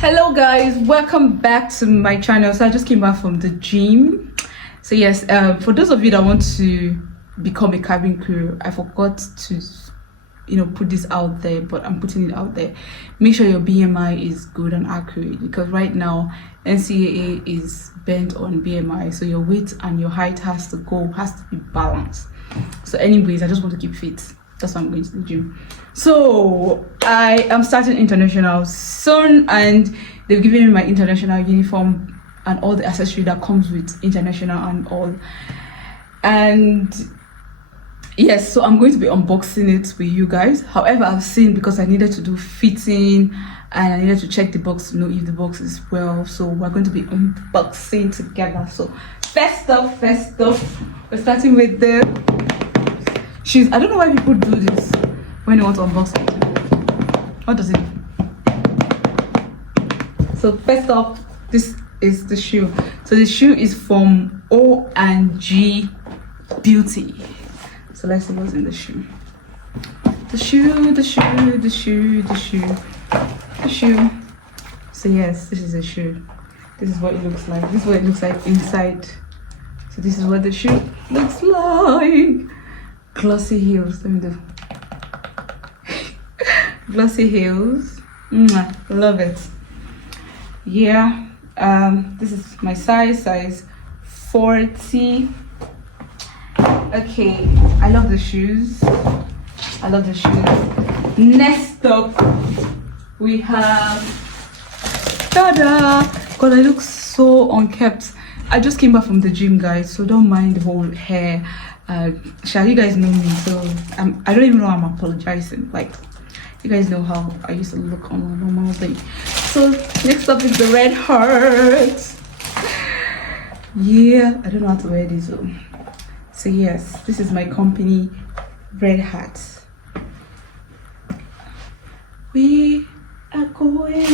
Hello guys, welcome back to my channel. So I just came back from the gym. So yes, for those of you that want to become a cabin crew, I forgot to put this out there, but I'm putting it out there. Make sure your BMI is good and accurate, because right now NCAA is bent on BMI, so your weight and your height has to be balanced. So anyways, I just want to keep fit. That's why I'm going to the gym. So I am starting international soon, and they've given me my international uniform and all the accessory that comes with international and all. And yes, so I'm going to be unboxing it with you guys. However, I've seen, because I needed to do fitting and I needed to check the box to know if the box is well, so we're going to be unboxing together. So first off, we're starting with the shoes. I don't know why people do this when they want to unbox something. What does it? So first off, this is the shoe. So the shoe is from O&G Beauty. So let's see what's in the shoe. The shoe. So yes, this is a shoe. This is what it looks like. This is what it looks like inside. So this is what the shoe looks like. Glossy heels. Let me do. Glossy heels. Love it. Yeah. This is my size 40. Okay, I love the shoes. Next up, we have tada! God, I look so unkept. I just came back from the gym, guys, so don't mind the whole hair. You guys know me, so I don't even know I'm apologizing. Like, you guys know how I used to look on a normal day. So next up is the red heart. Yeah, I don't know how to wear this though. So yes, this is my company, Red Hat. We are going.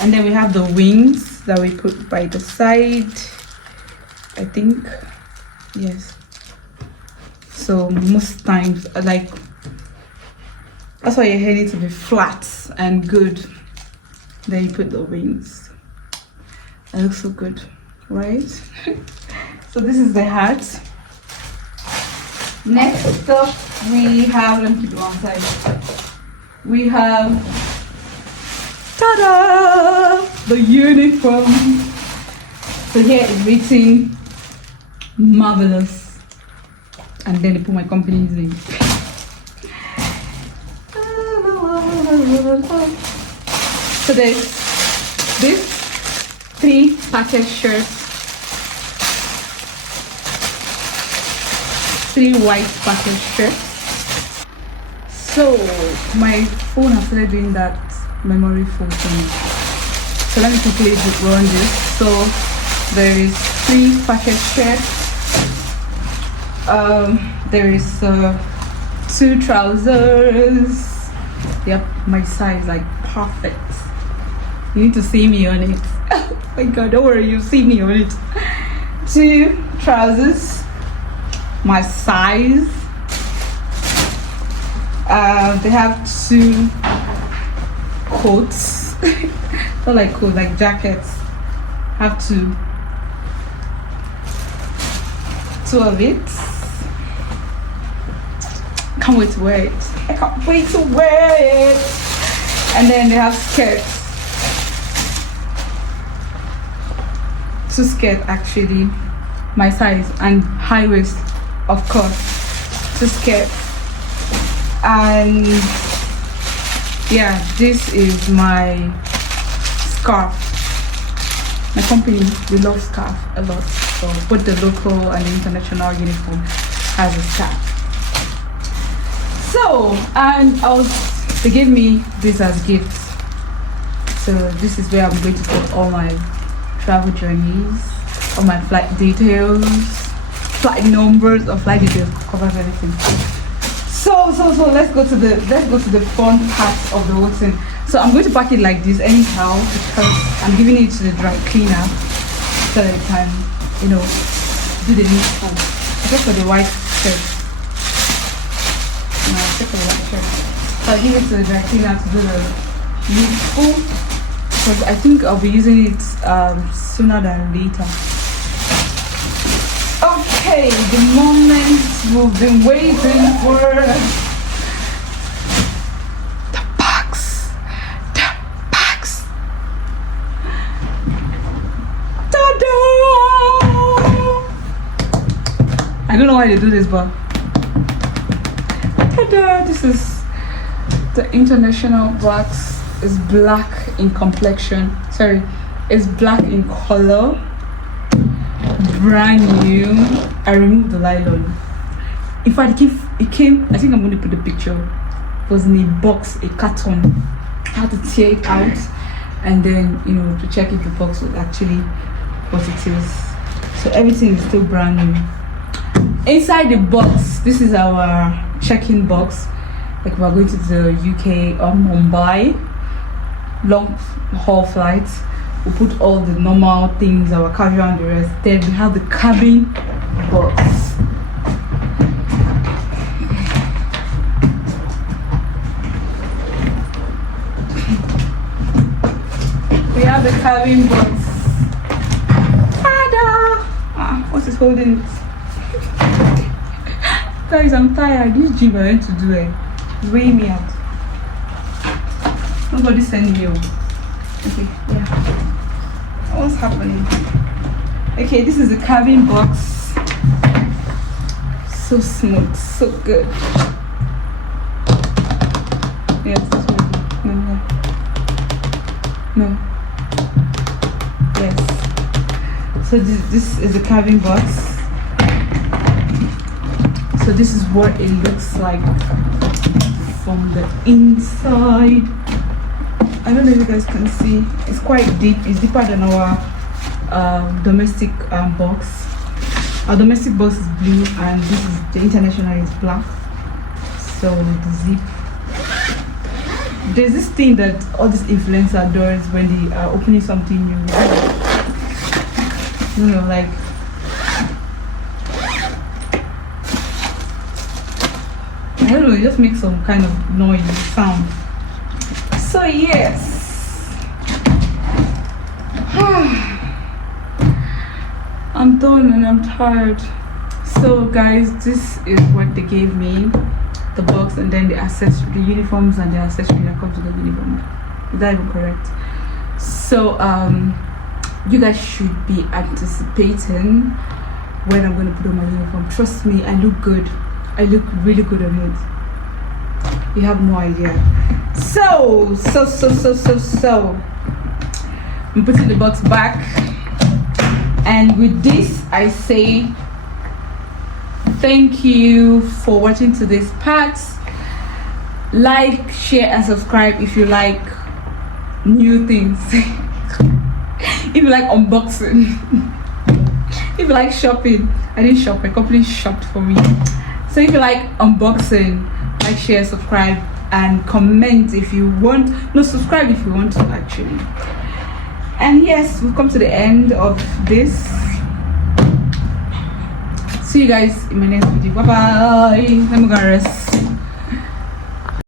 And then we have the wings that we put by the side, I think. Yes. So most times, like, that's why your hair needs to be flat and good. Then you put the wings. That looks so good, right? So this is the hat. Next up, we have, let me keep it on side. We have, ta-da! The uniform. So here is written marvelous, and then they put my company's name. So there's this 3 package shirts, 3 white package shirts. So my phone has started doing that memory foam thing. So let me quickly run this. So there is 3 package shirts. There is 2 trousers. Yep, my size, like, perfect. You need to see me on it. Oh my god, don't worry, you see me on it. 2 trousers, my size. They have 2 coats. Not like coats, like jackets. Have 2 of it. Can't wait to wear it. I can't wait to wear it. And then they have skirts. 2 skirts actually, my size, and high waist, of course. 2 skirts. And yeah, this is my scarf. My company, we love scarf a lot. So both the local and the international uniform has a scarf. So, and they gave me this as gifts. So this is where I'm going to put all my travel journeys, all my flight details, flight numbers, or flight details, covers everything. So let's go to the fun part of the whole thing. So I'm going to pack it like this anyhow, because I'm giving it to the dry cleaner so they can, do the needful. Except for the white shirt. So I'll give it to the dry cleaner to do the needful. because I think I'll be using it sooner than later. Okay, the moment we've been waiting for. The box. Ta-da! I don't know why they do this, but ta-da! This is the international box. It's black in complexion. Sorry, it's black in color. Brand new. I removed the nylon. In fact, it came. I think I'm going to put the picture. It was in a box, a carton. I had to tear it out, and then to check if the box was actually what it is. So everything is still brand new. Inside the box, this is our check-in box. Like we're going to the UK or Mumbai, long haul flights. We put all the normal things, our casual and the rest. Then we have the cabin box. We have the cabin box. Ta-da! What is holding it? Guys, I'm tired. This gym I went to do it. Weigh me out. Nobody send me. Okay, yeah. What's happening? Okay, this is the cabin box. So smooth, so good. Yes, this one. No. Yes. So this is the cabin box. So this is what it looks like from the inside. I don't know if you guys can see. It's quite deep. It's deeper than our domestic box. Our domestic box is blue, and this is the international is black. So the zip. There's this thing that all these influencer does when they are opening something new. Like. I don't know. It just makes some kind of noise, sound. So yes, I'm done and I'm tired. So guys, this is what they gave me, the box, and then the accessory, the uniforms and the accessory that comes with the uniform. Is that even correct? So you guys should be anticipating when I'm going to put on my uniform. Trust me, I look good. I look really good on it. You have no idea. So I'm putting the box back, and with this I say thank you for watching to this part. Like, share and subscribe if you like new things. If you like unboxing. If you like shopping. I didn't shop, my company shopped for me. So if you like unboxing, like, share, subscribe, and comment if you want. No, subscribe if you want to actually. And yes, we've come to the end of this. See you guys in my next video. Bye bye. Let me go rest.